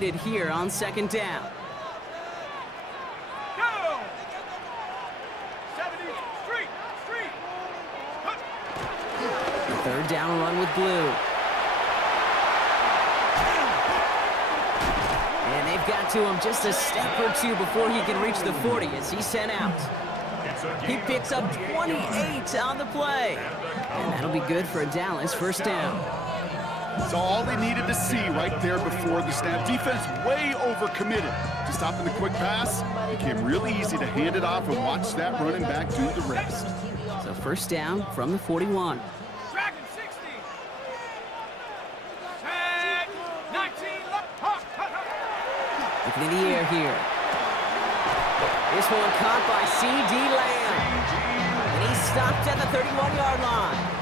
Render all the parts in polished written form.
needed here on second down. Go! 70, street. The third down run with blue. And they've got to him just a step or two before he can reach the 40 as he's sent out. He picks up 28 on the play. And that'll be good for a Dallas first down. It's all they needed to see right there before the snap. Defense way overcommitted to stopping the quick pass. Became really easy to hand it off and watch that running back do the rest. So first down from the 41. Dragon 60. Tag 19. Looking in the air here. This one caught by C.D. Lamb. And he's stopped at the 31-yard line.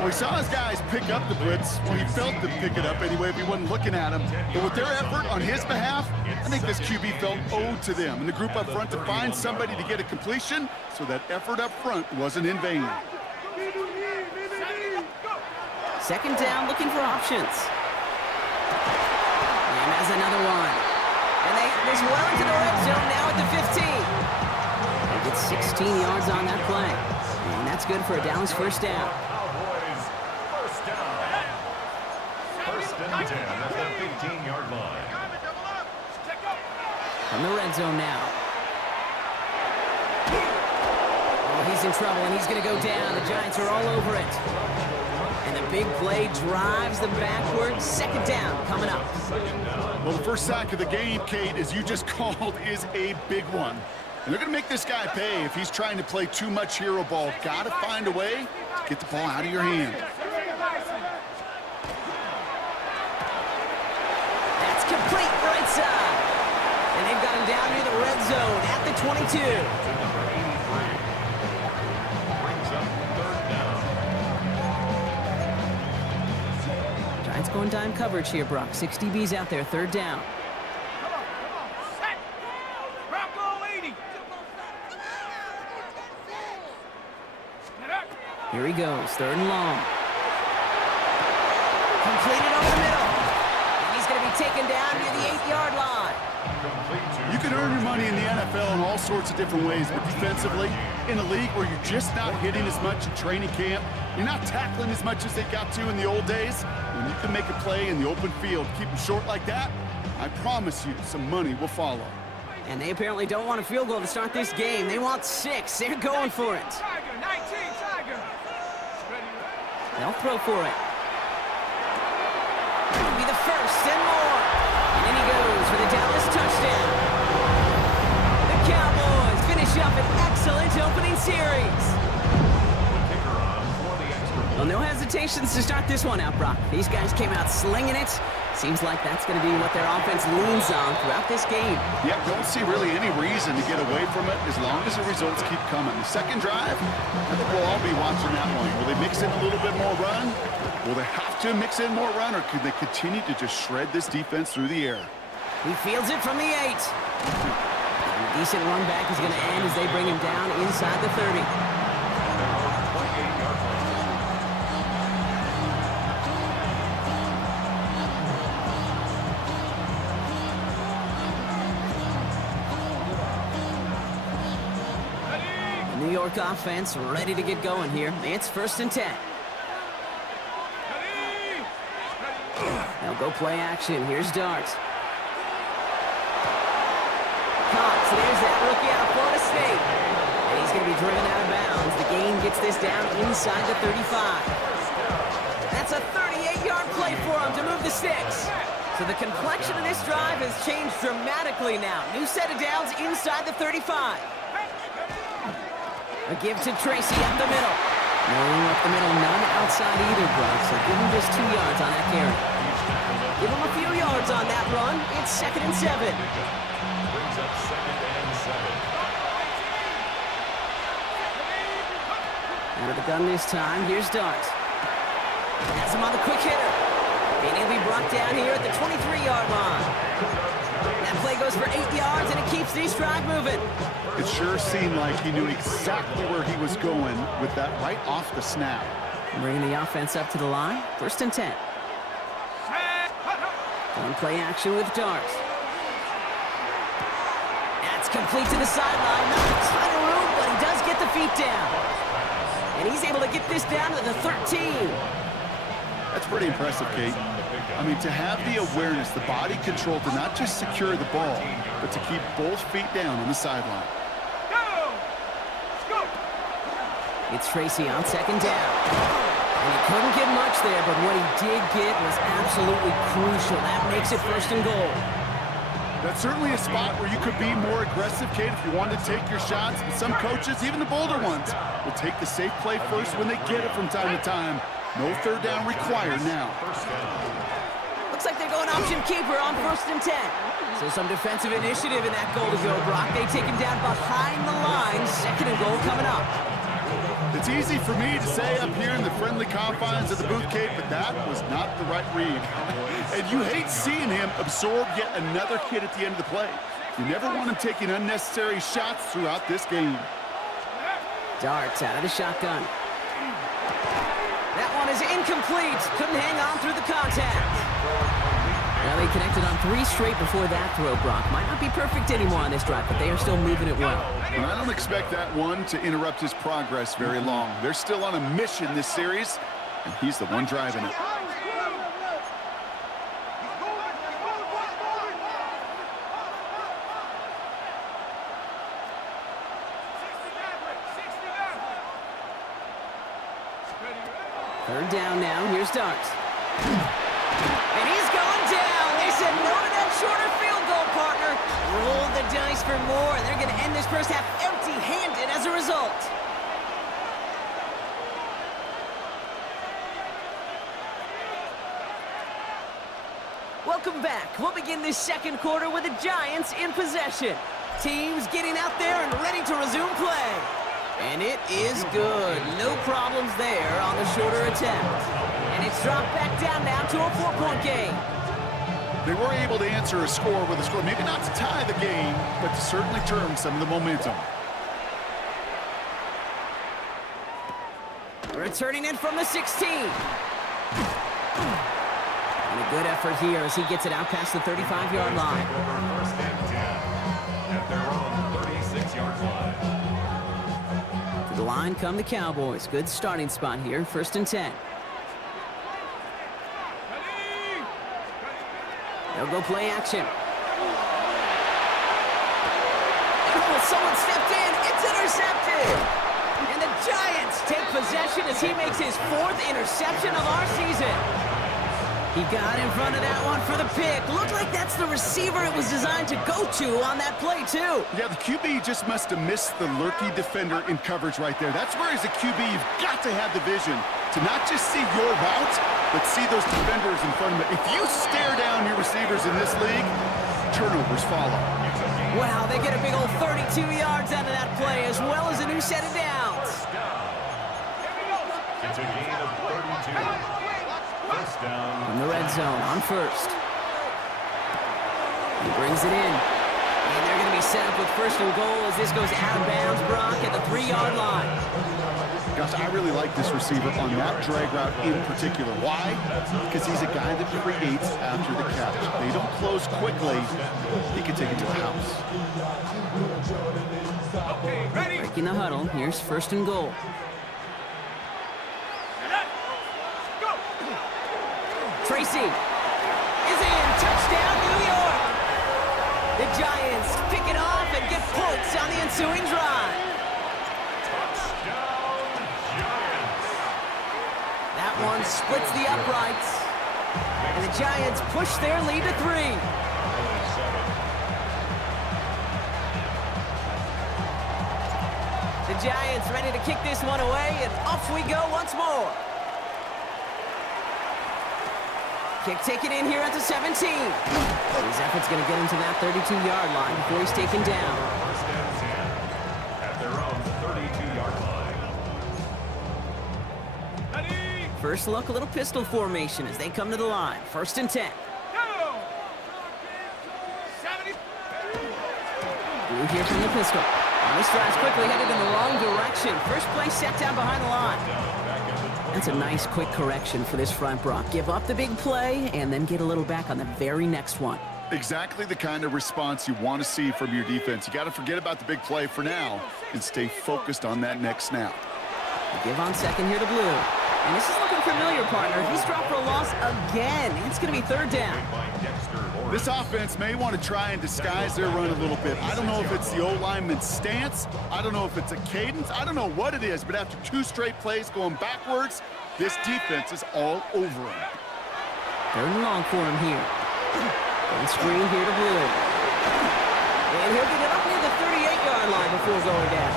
Well, he saw his guys pick up the blitz. Well, he felt them pick it up anyway if he wasn't looking at him. But with their effort on his behalf, I think this QB felt owed to them and the group up front to find somebody to get a completion, so that effort up front wasn't in vain. Second down, looking for options. Lamb has another one. And they have this well into the red zone now at the 15. They get 16 yards on that play. And that's good for a Dallas first down. Cowboys first down. First and 10 at the 15-yard line. From the red zone now. Oh, he's in trouble, and he's going to go down. The Giants are all over it. And the big play drives them backwards. Second down coming up. Well, the first sack of the game, Kate, as you just called, is a big one. And they're going to make this guy pay if he's trying to play too much hero ball. Got to find a way to get the ball out of your hand. That's complete right side. And they've got him down near the red zone at the 22. Brings up third down. Giants going dime coverage here, Brock. 6 DBs out there, third down. Here he goes, third and long. Completed over the middle. And he's going to be taken down near the 8-yard line. You can earn your money in the NFL in all sorts of different ways, but defensively, in a league where you're just not hitting as much in training camp, you're not tackling as much as they got to in the old days, when you can make a play in the open field, keep them short like that, I promise you some money will follow. And they apparently don't want a field goal to start this game. They want 6. They're going for it. Tiger, 19, Tiger. They'll throw for it. It'll be the first and more. And then he goes for the Dallas touchdown. The Cowboys finish up an excellent opening series. The kicker on for the extra point. Well, no hesitations to start this one out, Brock. These guys came out slinging it. Seems like that's going to be what their offense leans on throughout this game. Yeah, don't see really any reason to get away from it as long as the results keep coming. The second drive, I think we'll all be watching that one. Will they mix in a little bit more run? Will they have to mix in more run, or could they continue to just shred this defense through the air? He fields it from the 8. And a decent run back is going to end as they bring him down inside the 30. New York offense ready to get going here. It's first and 10. They'll go play action. Here's Dart. Cox, there's that rookie out of Florida State. And he's going to be driven out of bounds. The gain gets this down inside the 35. That's a 38-yard play for him to move the sticks. So the complexion of this drive has changed dramatically now. New set of downs inside the 35. A give to Tracy up the middle. No up the middle, none outside either, Brock. So give him just 2 yards on that carry. Give him a few yards on that run. It's second and 7. Brings up second and 7. Out of the gun this time. Here's Dart. Has him on the quick hitter. And he'll be brought down here at the 23-yard line. That play goes for 8 yards, and it keeps this drive moving. It sure seemed like he knew exactly where he was going with that right off the snap. Bringing the offense up to the line. First and 10. On play action with Darts. That's complete to the sideline. Not a ton of room, but he does get the feet down. And he's able to get this down to the 13. That's pretty impressive, Kate. I mean, to have the awareness, the body control to not just secure the ball, but to keep both feet down on the sideline. Go! Let's go! It's Tracy on second down. And he couldn't get much there, but what he did get was absolutely crucial. That makes it first and goal. That's certainly a spot where you could be more aggressive, Kate, if you want to take your shots. But some coaches, even the bolder ones, will take the safe play first when they get it from time to time. No third down required now. Looks like they're going option keeper on 1st and 10. So some defensive initiative in that goal to go, Brock. They take him down behind the line. 2nd and goal coming up. It's easy for me to say up here in the friendly confines of the booth, Kate, but that was not the right read. And you hate seeing him absorb yet another hit at the end of the play. You never want him taking unnecessary shots throughout this game. Darts out of the shotgun. That one is incomplete. Couldn't hang on through the contact. Now they connected on 3 straight before that throw, Brock. Might not be perfect anymore on this drive, but they are still moving it well. And I don't expect that one to interrupt his progress very long. They're still on a mission this series, and he's the one driving it. Third down now. Here's Darts. And he's going down. They said no to that shorter field goal, partner. Roll the dice for more, and they're going to end this first half empty-handed as a result. Welcome back. We'll begin this second quarter with the Giants in possession. Teams getting out there and ready to resume play. And it is good. No problems there on the shorter attempt. And it's dropped back down now to a 4-point game. They were able to answer a score with a score, maybe not to tie the game, but to certainly turn some of the momentum. Returning it from the 16. And a good effort here as he gets it out past the 35-yard line. First and 10 at their own 36-yard line. To the line come the Cowboys. Good starting spot here. 1st and 10. They'll go play action. Oh, someone stepped in. It's intercepted. And the Giants take possession as he makes his 4th interception of our season. He got in front of that one for the pick. Looked like that's the receiver it was designed to go to on that play, too. Yeah, the QB just must have missed the lurky defender in coverage right there. That's where, as a QB, you've got to have the vision to not just see your route, but see those defenders in front of it. If you stare down your receivers in this league, turnovers follow. Wow, they get a big old 32 yards out of that play, as well as a new set of downs. It's a gain of 32. First down. From the red zone on 1st. He brings it in. And they're going to be set up with 1st and goal as this goes out of bounds, Brock, at the 3-yard line. Gosh, I really like this receiver on that drag route in particular. Why? Because he's a guy that creates after the catch. They don't close quickly. He can take it to the house. Breaking the huddle. Here's 1st and goal. Tracy is in. Touchdown, New York. The Giants pick it off and get points on the ensuing drive. That one splits the uprights. And the Giants push their lead to 3. The Giants ready to kick this one away, and off we go once more. Kick taken in here at the 17. His effort's going to get him to that 32-yard line before he's taken down. First and 10 at their own 32-yard line. First look, a little pistol formation as they come to the line. 1st and 10. Blue here from the pistol. And this drive's quickly headed in the wrong direction. First play set down behind the line. Back at the That's a nice, quick correction for this front, Brock. Give up the big play and then get a little back on the very next one. Exactly the kind of response you want to see from your defense. You got to forget about the big play for now and stay focused on that next snap. Give on second here to Blue. And this is looking familiar, partner. He's dropped for a loss again. It's going to be third down. This offense may want to try and disguise their run a little bit. I don't know if it's the O-lineman's stance. I don't know if it's a cadence. I don't know what it is, but after 2 straight plays going backwards, this defense is all over him. Third and long for him here. And screen here to Blue. And he'll get it up near the 38-yard line before going down.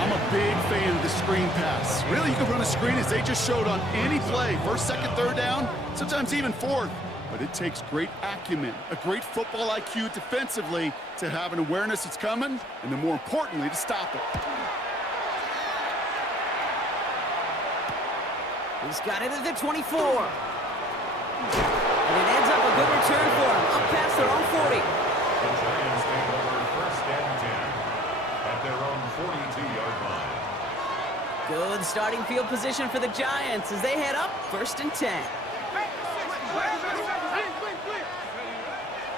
I'm a big fan of the screen pass. Really, you can run a screen as they just showed on any play. First, second, third down, sometimes even fourth. But it takes great acumen, a great football IQ defensively to have an awareness it's coming, and then more importantly, to stop it. He's got it at the 24. And it ends up a good return for him, up past their own 40. The Giants take over first and 10 at their own 42-yard line. Good starting field position for the Giants as they head up first and 10.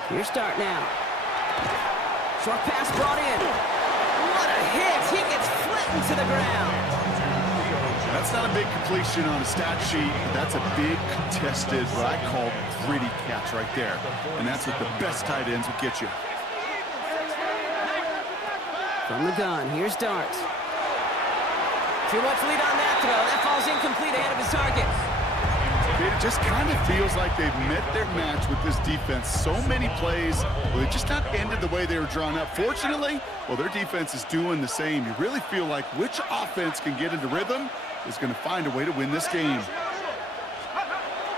Here's start now. Short pass brought in. What a hit. He gets flattened to the ground. That's not a big completion on a stat sheet. That's a big contested, what I call gritty catch right there. And that's what the best tight ends will get you. From the gun, here's Dart. Too much lead on that throw. That falls incomplete ahead of his target. It just kind of feels like they've met their match with this defense. So many plays, well, they just not ended the way they were drawn up. Fortunately, well, their defense is doing the same. You really feel like which offense can get into rhythm is going to find a way to win this game.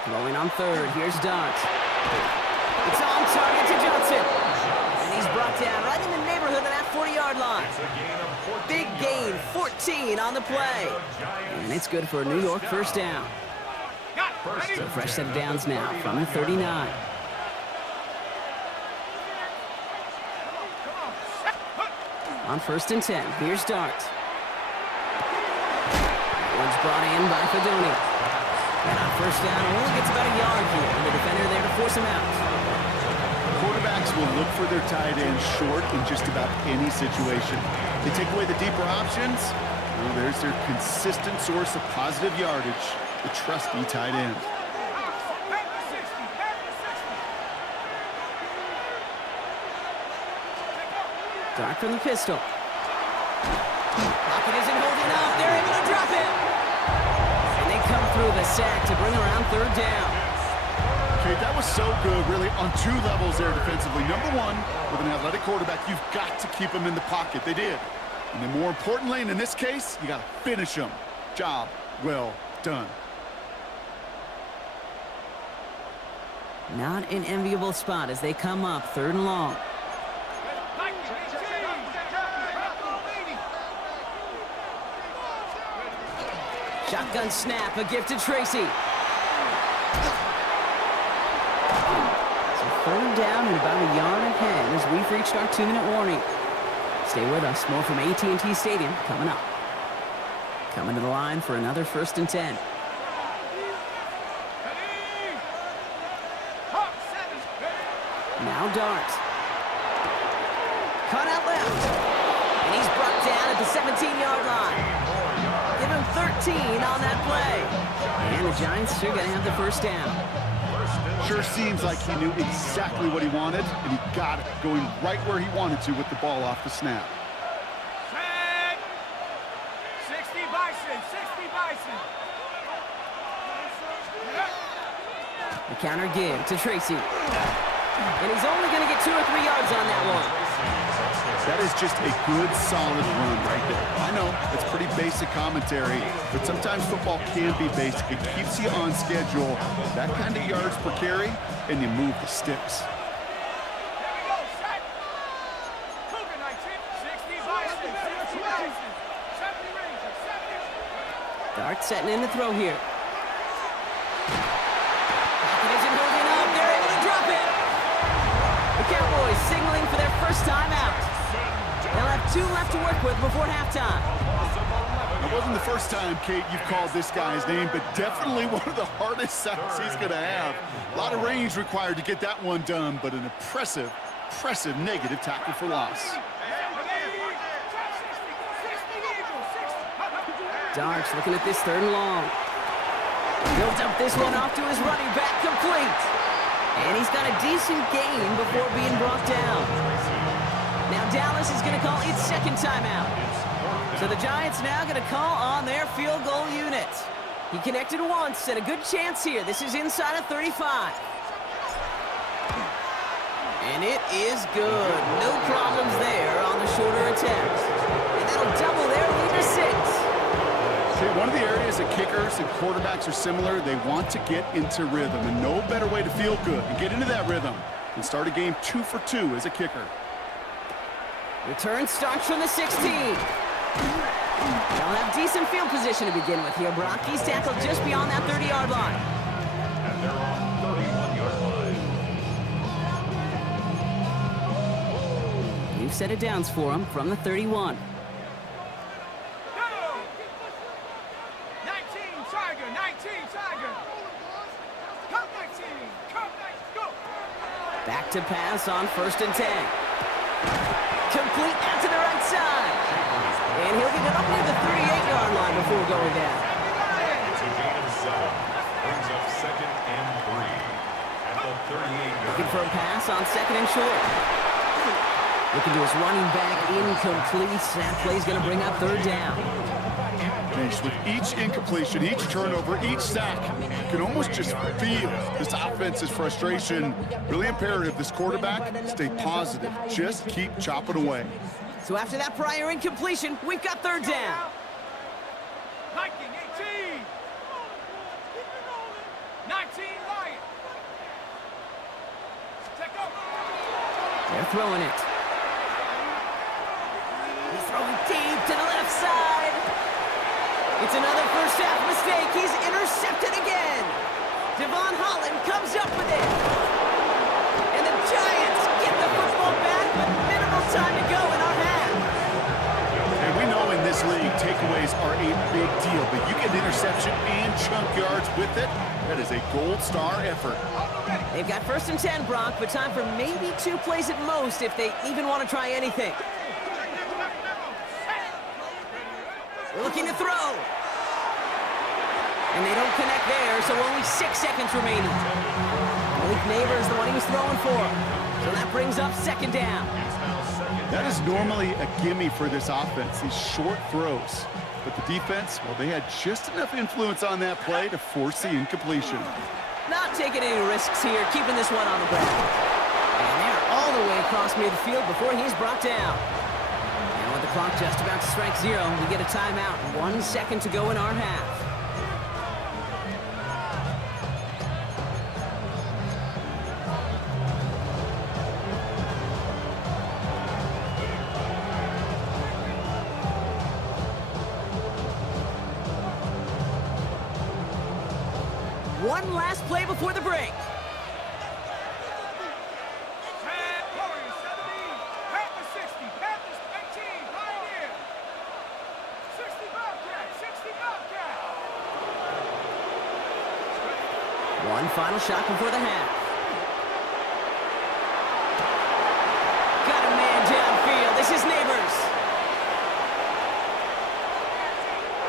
Throwing on third, here's Dart. It's on target to Johnson. And he's brought down right in the neighborhood of that 40-yard line. Big gain, 14 on the play. And it's good for a New York first down. So fresh set of downs now from the 39. On first and 10, here's Dart. That one's brought in by Fedoni. And on first down, only gets about a yard here. And the defender there to force him out. Quarterbacks will look for their tight end short in just about any situation. They take away the deeper options. Well, there's their consistent source of positive yardage, the trusty tight end. Dart from the pistol. Pocket isn't holding up. They're able to drop it. And they come through the sack to bring around third down. Okay, that was so good, really, on 2 levels there defensively. Number one, with an athletic quarterback, you've got to keep him in the pocket. They did. And then more importantly, and in this case, you got to finish him. Job well done. Not an enviable spot as they come up third and long. Shotgun snap, a gift to Tracy. So third down and about a yard ahead as we've reached our 2-minute warning. Stay with us. More from AT&T Stadium coming up. Coming to the line for another first and 10. Now Dart. Cut out left. And he's brought down at the 17-yard line. Give him 13 on that play. And the Giants are going to have the first down. Sure seems like he knew exactly what he wanted, and he got it, going right where he wanted to with the ball off the snap. Set. 60 Bison, 60 Bison. The counter give to Tracy. And he's only going to get 2 or 3 yards on that one. That is just a good, solid run right there. I know, it's pretty basic commentary, but sometimes football can be basic. It keeps you on schedule, that kind of yards per carry, and you move the sticks. There we go, set. Cougar 19, 60 Bison, 60 Bison. 70 Rangers, 70. Dart setting in the throw here. Pocket isn't holding up. They're able to drop it. The Cowboys signaling for their first time out. They'll have 2 left to work with before halftime. It wasn't the first time, Kate, you've called this guy's name, but definitely one of the hardest sacks he's going to have. A lot of range required to get that one done, but an impressive negative tackle for loss. Darks looking at this 3rd and long. He'll dump this one off to his running back, complete. And he's got a decent gain before being brought down. Now Dallas is going to call its 2nd timeout. So the Giants now going to call on their field goal unit. He connected once and a good chance here. This is inside of 35. And it is good. No problems there on the shorter attempt. And that'll double their lead to 6. See, one of the areas that kickers and quarterbacks are similar, they want to get into rhythm. And no better way to feel good and get into that rhythm than start a game 2 for 2 as a kicker. Return starts from the 16. They'll have decent field position to begin with here, Brock. He's tackled just beyond that 30-yard line. And they're on 31-yard line. New set of downs for him from the 31. 19 Tiger, 19 Tiger. Come 19, come 19, go. Back to pass on 1st and 10. Complete out to the right side. And he'll get it up near the 38-yard line before going down. It's a gain of 7. Brings up 2nd and 3. At the 38-yard Looking for a pass on 2nd and short. Looking to his running back, incomplete. That play's going to bring up 3rd down. With each incompletion, each turnover, each sack, you can almost just feel this offense's frustration. Really imperative this quarterback stay positive. Just keep chopping away. So after that prior incompletion, we've got 3rd down. Viking 18. 19 Lion. Take over. They're throwing it. He's throwing deep to the left side. It's another first half mistake. He's intercepted again. Devon Holland comes up with it. And the Giants get the football back with minimal time to go in our half. And we know in this league, takeaways are a big deal, but you get an interception and chunk yards with it. That is a gold star effort. They've got 1st and 10, Brock, but time for maybe 2 plays at most if they even want to try anything. Looking to throw. And they don't connect there, so only 6 seconds remaining. Malik Neighbors, the one he was throwing for. So that brings up 2nd down. That is normally a gimme for this offense, these short throws. But the defense, well, they had just enough influence on that play to force the incompletion. Not taking any risks here, keeping this one on the ground. And they're all the way across midfield before he's brought down. And with the clock just about to strike 0, we get a timeout. 1 second to go in our half. One last play before the break. Warriors 17, Panthers 60, Panthers 18, Pioneer. 60 Bobcat, 60 Bobcat. One final shot before the half. Got a man downfield. This is Neighbors.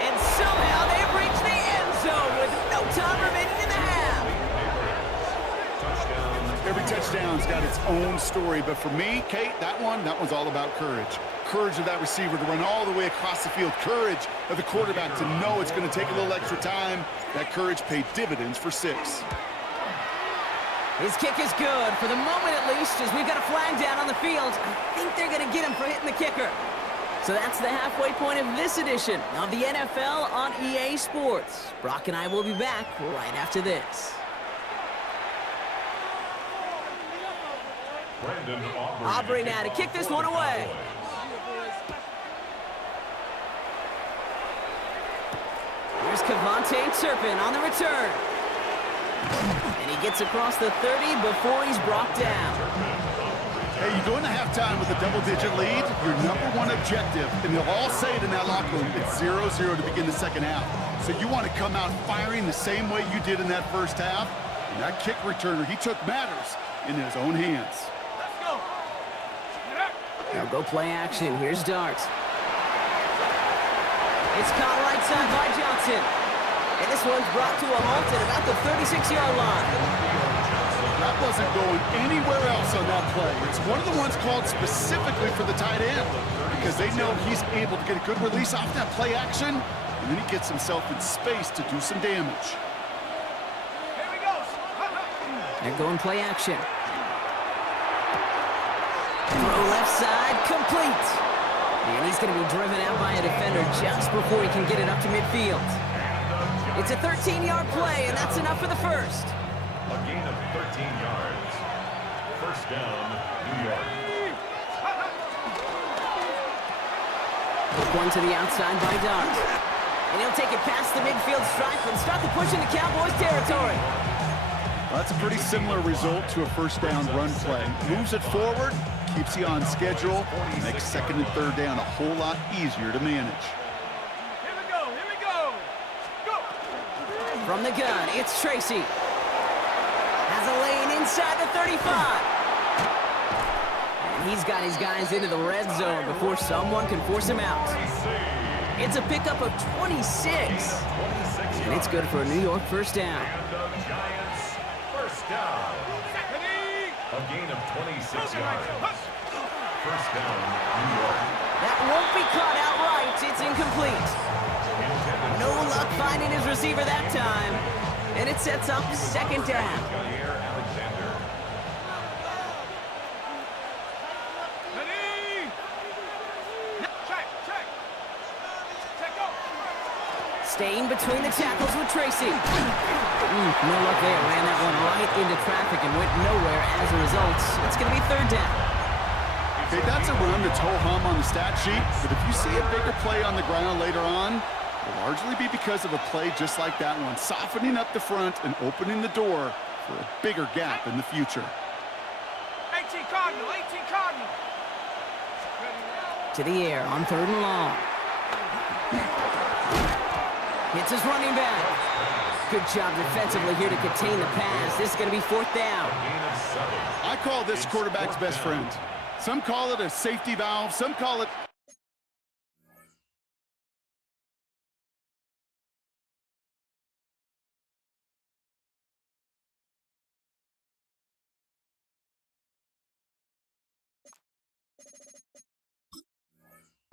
And somehow they've reached the end zone with no time remaining in the half. Every touchdown's got its own story, but for me, Kate, that one's all about courage. Courage of that receiver to run all the way across the field. Courage of the quarterback to know it's going to take a little extra time. That courage paid dividends for 6. His kick is good, for the moment at least, as we've got a flag down on the field. I think they're going to get him for hitting the kicker. So that's the halfway point of this edition of the NFL on EA Sports. Brock and I will be back right after this. Aubrey now to kick this one away. Here's Cavante Turpin on the return. And he gets across the 30 before he's brought down. Hey, you go into halftime with a double-digit lead, your number one objective, and they'll all say it in that locker room, it's 0-0 to begin the second half. So you want to come out firing the same way you did in that first half. And that kick returner, he took matters in his own hands. Let's go. Now go play action. Here's Dart. It's caught right side by Johnson. And this one's brought to a halt at about the 36-yard line. That wasn't going anywhere else on that play. It's one of the ones called specifically for the tight end because they know he's able to get a good release off that play action, and then he gets himself in space to do some damage. Here we go. They're going play action. Throw left side, complete. And he's going to be driven out by a defender just before he can get it up to midfield. It's a 13-yard play, and that's enough for the first. A gain of 13 yards. First down, New York. One to the outside by Dart. And he'll take it past the midfield stripe and start the push into Cowboys territory. Well, that's a pretty similar result to a first down run play. Moves it forward, keeps you on schedule, makes second and third down a whole lot easier to manage. Here we go. Here we go. Go. From the gun, it's Tracy. Has a lane inside the 35. And he's got his guys into the red zone before someone can force him out. It's a pickup of 26. And it's good for a New York first down. And the Giants, first down. A gain of 26 yards. First down, New York. That won't be caught outright. It's incomplete. No luck finding his receiver that time. And it sets up second down. Ready. Check. Check. Check go. Staying between the tackles with Tracy. No luck there. Ran that one right into traffic and went nowhere as a result. It's going to be third down. Okay, that's a run that's ho-hum on the stat sheet, but if you see a bigger play on the ground later on, it'll largely be because of a play just like that one, softening up the front and opening the door for a bigger gap in the future. 18 Cardinal. 18 Cardinal. To the air on third and long. Hits his running back. Good job defensively here to contain the pass. This is going to be fourth down. I call this quarterback's best friend. Some call it a safety valve. Some call it...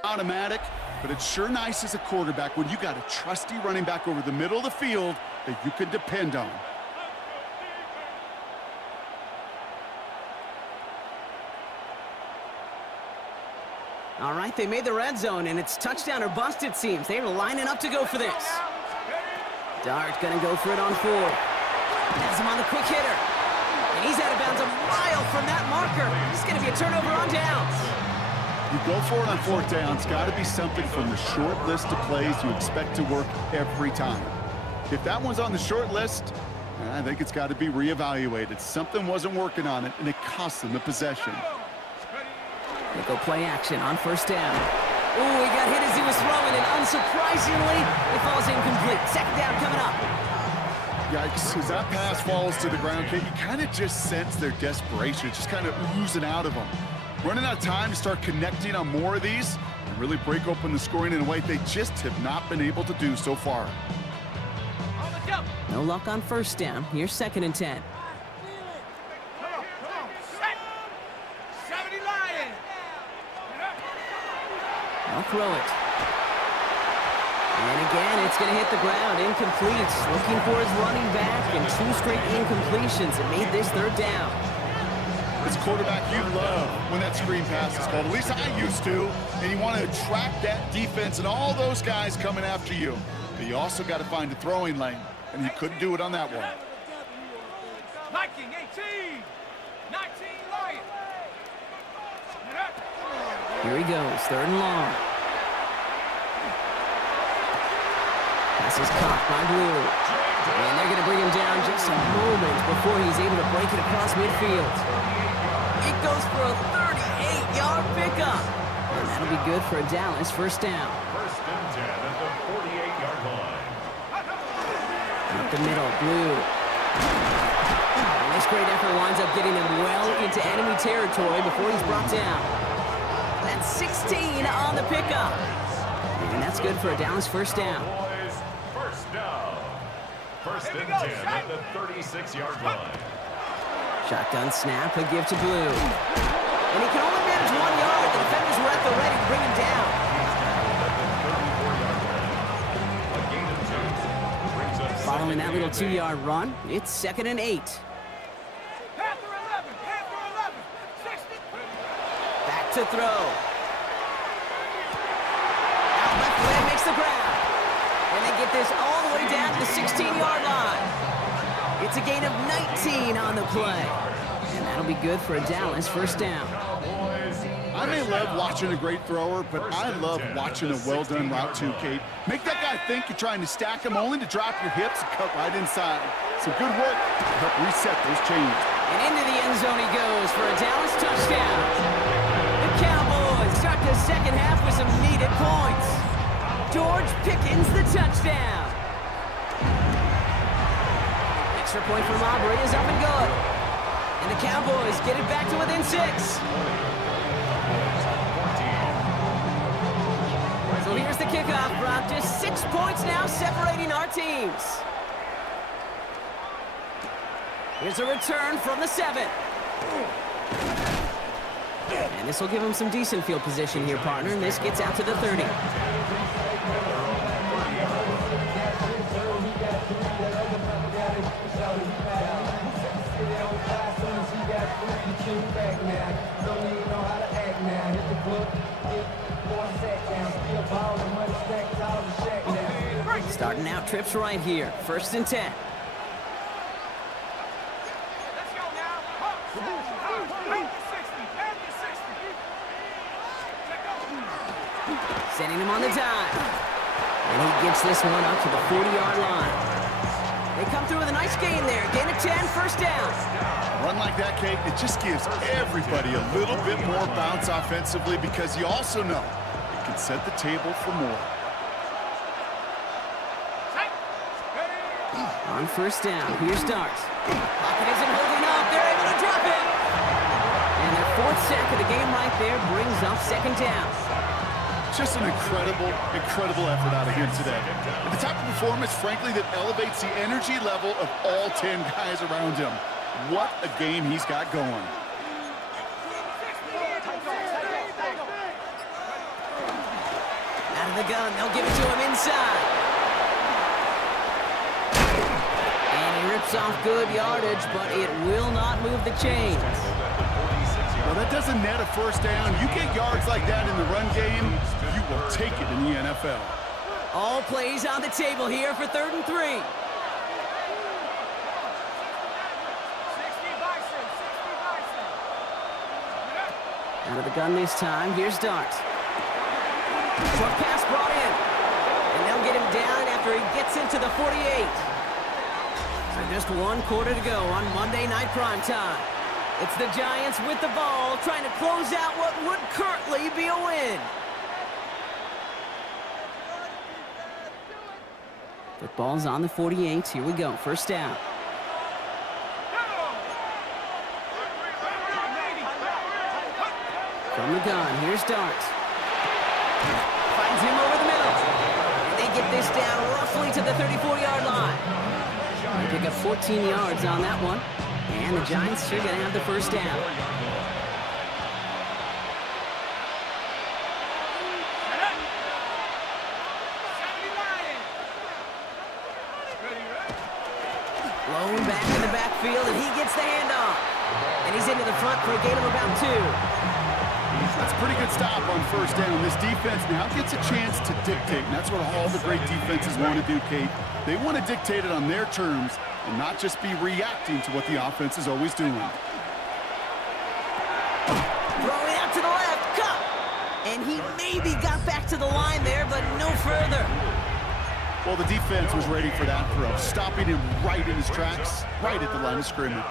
automatic, but it's sure nice as a quarterback when you got a trusty running back over the middle of the field that you can depend on. All right, they made the red zone, and it's touchdown or bust, it seems. They're lining up to go for this. Dart gonna go for it on fourth. Has him on the quick hitter. And he's out of bounds a mile from that marker. It's gonna be a turnover on downs. You go for it on fourth down. It's got to be something from the short list of plays you expect to work every time. If that one's on the short list, I think it's got to be reevaluated. Something wasn't working on it, and it cost them the possession. They go play action on first down. Ooh, he got hit as he was throwing, and unsurprisingly, it falls incomplete. Second down coming up. Yikes, as that pass falls to the ground, you kind of just sense their desperation, just kind of oozing out of them. Running out of time to start connecting on more of these and really break open the scoring in a way they just have not been able to do so far. No luck on first down. Here's second and 10. Come on. Set. 70 Lion. They'll throw it. And again, it's going to hit the ground. Incomplete. Looking for his running back, and 2 straight incompletions. It made this third down. It's quarterback you love when that screen pass is called. At least I used to. And you want to attract that defense and all those guys coming after you. But you also got to find a throwing lane. And he couldn't do it on that one. Viking 18. 19 Lion. Here he goes, third and long. Pass is caught by Blue. And they're going to bring him down just a moment before he's able to break it across midfield. It goes for a 16-yard pickup. And that'll be good for a Dallas first down. First and 10 at the 48-yard line. Up the middle, Blue. And this great effort winds up getting him well into enemy territory before he's brought down. That's 16 on the pickup. And that's good for a Dallas first down. Cowboys first down. First and 10 at the 36-yard line. Shotgun snap, a give to Blue. And he can only manage 1 yard. The defenders were at the ready to bring him down. A gain of 2. Brings up Following that little second and 2-yard run, it's 2nd and 8. Panther 11, Panther 11, 60. Back to throw. Out left leg makes the grab. And they get this all the way down to the 16-yard line. It's a gain of 19 on the play. And that'll be good for a Dallas first down. I may love watching a great thrower, but I love watching a well-done route too, Kate. Make that guy think you're trying to stack him only to drop your hips and cut right inside. Some good work to help reset those chains. And into the end zone he goes for a Dallas touchdown. The Cowboys start the second half with some needed points. George Pickens the touchdown. Extra point from Aubrey is up and good. And the Cowboys get it back to within 6. So here's the kickoff, Brock. Just 6 points now separating our teams. Here's a return from the 7. And this will give him some decent field position here, partner. And this gets out to the 30. Starting out trips right here. 1st and 10. Let's go now. Panther 60, Panther 60. Sending him on the dive. And he gets this one up to the 40-yard line. They come through with a nice gain there. Gain of 10, first down. A run like that, Kate, it just gives everybody a little bit more bounce offensively because you also know it can set the table for more. On first down, here's Starks. Pocket isn't holding up. They're able to drop it. And their 4th sack of the game right there brings up 2nd down. Just an incredible effort out of him today. And the type of performance, frankly, that elevates the energy level of all 10 guys around him. What a game he's got going. Out of the gun, they'll give it to him inside. Rips off good yardage, but it will not move the chains. Well, that doesn't net a first down. You get yards like that in the run game, you will take it in the NFL. All plays on the table here for 3rd and 3. 60 Bison, 60 Bison. Out of the gun this time, here's Dart. Short pass brought in. And they'll get him down after he gets into the 48. So just 1 quarter to go on Monday Night Primetime. It's the Giants with the ball, trying to close out what would currently be a win. Football's on the 48. Here we go. First down. From the gun, here's Dart. Finds him over the middle. And they get this down roughly to the 34-yard line. They pick up 14 yards on that one. And the Giants are going to have the first down. Blown back in the backfield, and he gets the handoff. And he's into the front for a gain of about 2. That's a pretty good stop on first down. This defense now gets a chance to dictate, and that's what all the great defenses want to do, Kate. They want to dictate it on their terms and not just be reacting to what the offense is always doing. Throwing out to the left, cut! And he maybe got back to the line there, but no further. Well, the defense was ready for that throw, stopping him right in his tracks, right at the line of scrimmage.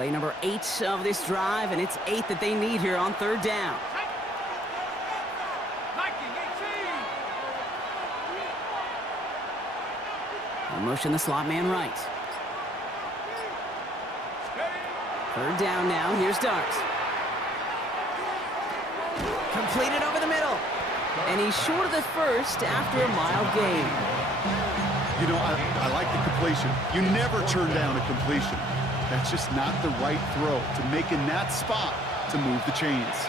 Play number 8 of this drive, and it's 8 that they need here on third down. They'll motion the slot man right. Third down now. Here's Darts. Completed over the middle. And he's short of the first after a mile gain. You know, I like the completion. You never turn down a completion. That's just not the right throw to make in that spot to move the chains.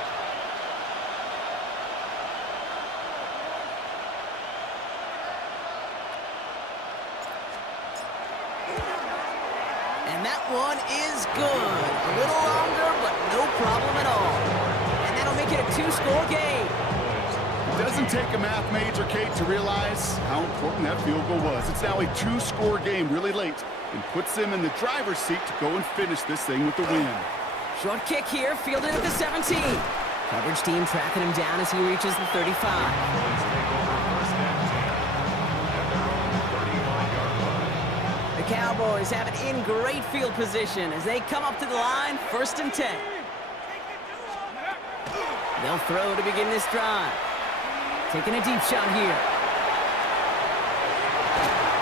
And that one is good. A little longer, but no problem at all. And that'll make it a 2-score game. It doesn't take a math major, Kate, to realize how important that field goal was. It's now a 2-score game really late and puts them in the driver's seat to go and finish this thing with the win. Short kick here, fielded at the 17. Coverage team tracking him down as he reaches the 35. The Cowboys have it in great field position as they come up to the line, 1st and 10. They'll throw to begin this drive. Taking a deep shot here.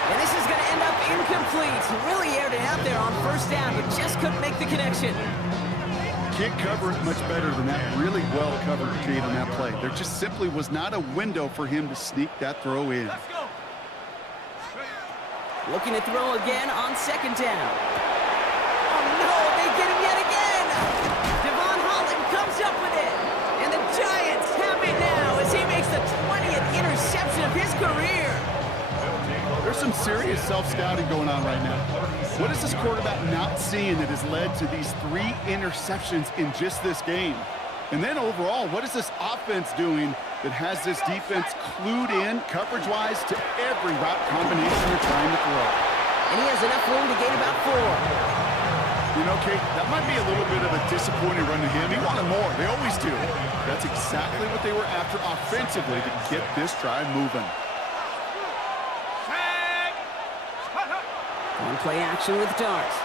And this is going to end up incomplete. Really aired it out there on 1st down, but just couldn't make the connection. Can't cover it much better than that. Really well covered, Kate, on that play. There just simply was not a window for him to sneak that throw in. Looking to throw again on 2nd down. Oh no, they get him yet again! Devon Holland comes up with it. And the Giants have it now as he makes the 20th interception of his career. There's some serious self-scouting going on right now. What is this quarterback not seeing that has led to these 3 interceptions in just this game? And then overall, what is this offense doing that has this defense clued in coverage-wise to every route combination they're trying to throw? And he has enough room to gain about 4. You know, Kate, that might be a little bit of a disappointing run to him. He wanted more. They always do. That's exactly what they were after offensively to get this drive moving. On play action with Darts.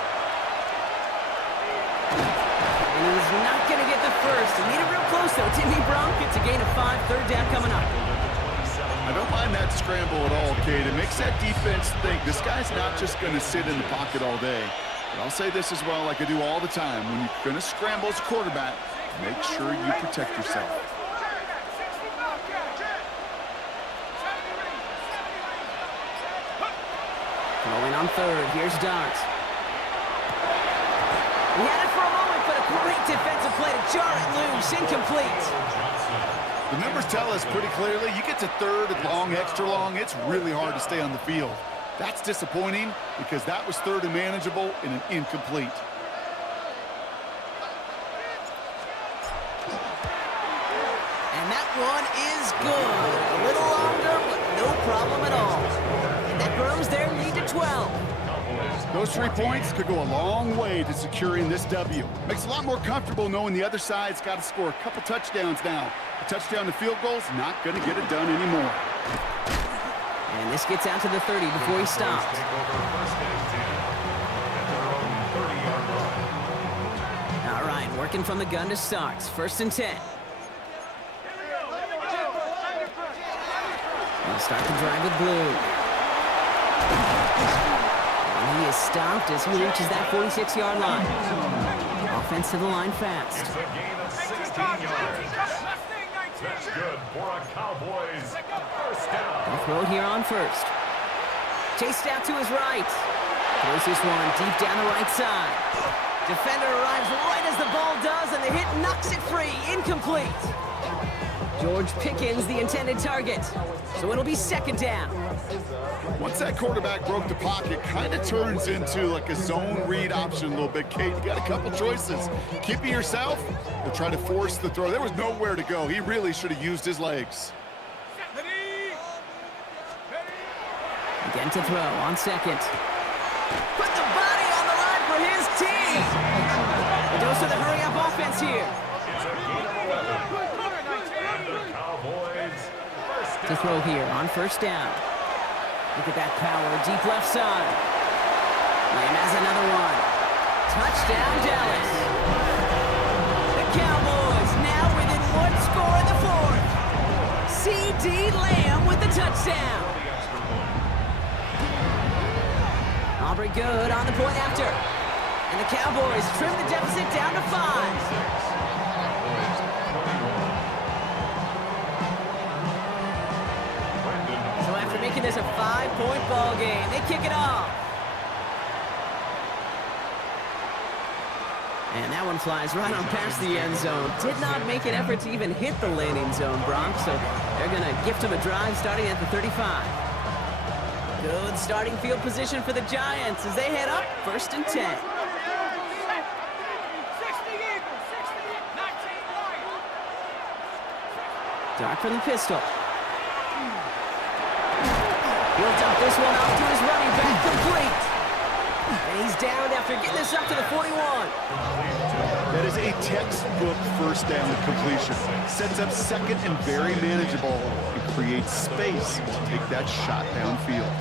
And he's not going to get the first. He made it real close, though, didn't he, Bronk? It's a gain of 5, 3rd down coming up. I don't mind that scramble at all, Kate. It makes that defense think this guy's not just going to sit in the pocket all day. But I'll say this as well, like I do all the time. When you're going to scramble as a quarterback, make sure you protect yourself. Throwing on 3rd. Here's Darts. He had it for a moment, but a great defensive play to jar it loose. Incomplete. The numbers tell us pretty clearly, you get to 3rd and long, extra long, it's really hard to stay on the field. That's disappointing because that was 3rd and manageable and an incomplete. And that one is good. A little longer, but no problem at all. And that grows their lead to 12. Those 3 points could go a long way to securing this W. Makes it a lot more comfortable knowing the other side's got to score a couple touchdowns now. A touchdown to field goal's not going to get it done anymore. And this gets out to the 30 before he stops. All right, working from the gun to start. 1st and 10. They'll start the drive with Blue. And he is stopped as he reaches that 46-yard line. Offense to the line fast. It's a gain of 16 yards. That's good for a Cowboys 1st down. They'll throw it here on 1st. Chased out to his right. Throws this one deep down the right side. Defender arrives right as the ball does, and the hit knocks it free. Incomplete. George Pickens, the intended target. So it'll be 2nd down. Once that quarterback broke the pocket, kind of turns into like a zone read option a little bit. Kate, you got a couple choices. Keep it yourself or try to force the throw. There was nowhere to go. He really should have used his legs. Again to throw on 2nd. Put the body on the line for his team. A dose of the hurry-up offense here. It's a gain of 11. The Cowboys 1st down. To throw here on 1st down. Look at that power, deep left side. Lamb has another one. Touchdown, Dallas. The Cowboys now within one score in the fourth. C.D. Lamb with the touchdown. Aubrey good on the point after. And the Cowboys trim the deficit down to 5. So after making this a 5-point ball game, they kick it off. And that one flies right on past the end zone. Did not make an effort to even hit the landing zone, Bronx. So they're going to gift him a drive starting at the 35. Good starting field position for the Giants as they head up 1st and 10. Dark from the pistol. He'll dump this one off to his running back, complete. And he's down after getting this up to the 41. That is a textbook first down completion. Sets up second and very manageable and creates space to take that shot downfield.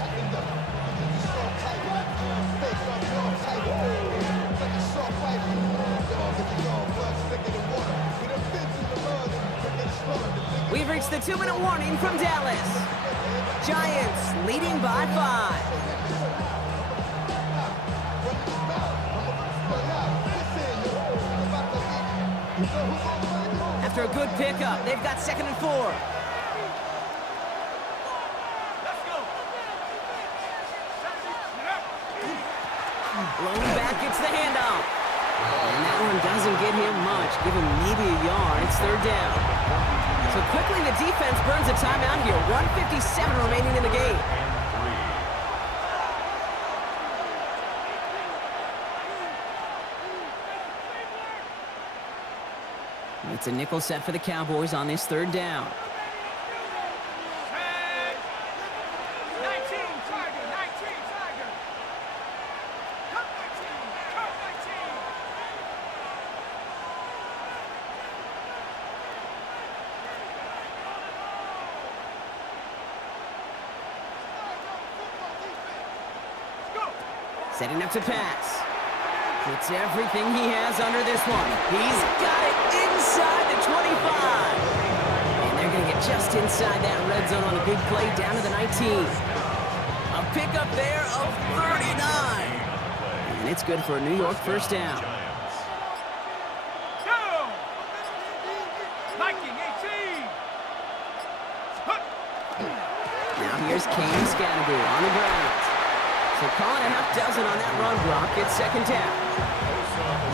We've reached the 2-minute warning from Dallas. Giants leading by 5. After a good pickup, they've got 2nd and 4. Lone back gets the handoff. And that one doesn't get him much. Give him maybe a yard. It's 3rd down. So quickly the defense burns a timeout here. 1:57 remaining in the game. It's a nickel set for the Cowboys on this 3rd down. Setting up to pass. Puts everything he has under this one. He's got it inside the 25. And they're going to get just inside that red zone on a big play down to the 19. A pickup there of 39. And it's good for a New York 1st down. Now here's Kane Scatterby on the ground. So calling a half dozen on that run block. It's 2nd down.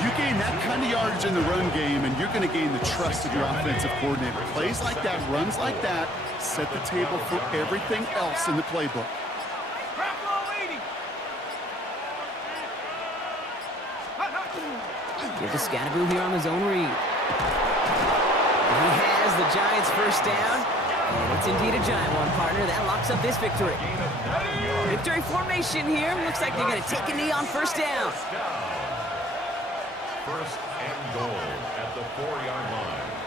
You gain that kind of yardage in the run game, and you're going to gain the trust of your offensive coordinator. Plays like that, runs like that, set the table for everything else in the playbook. Give to Scatterby here on his own read. And he has the Giants' 1st down. And it's indeed a giant one, partner. That locks up this victory. Victory formation here. Looks like they're going to take a knee on 1st down. 1st and goal at the 4-yard line.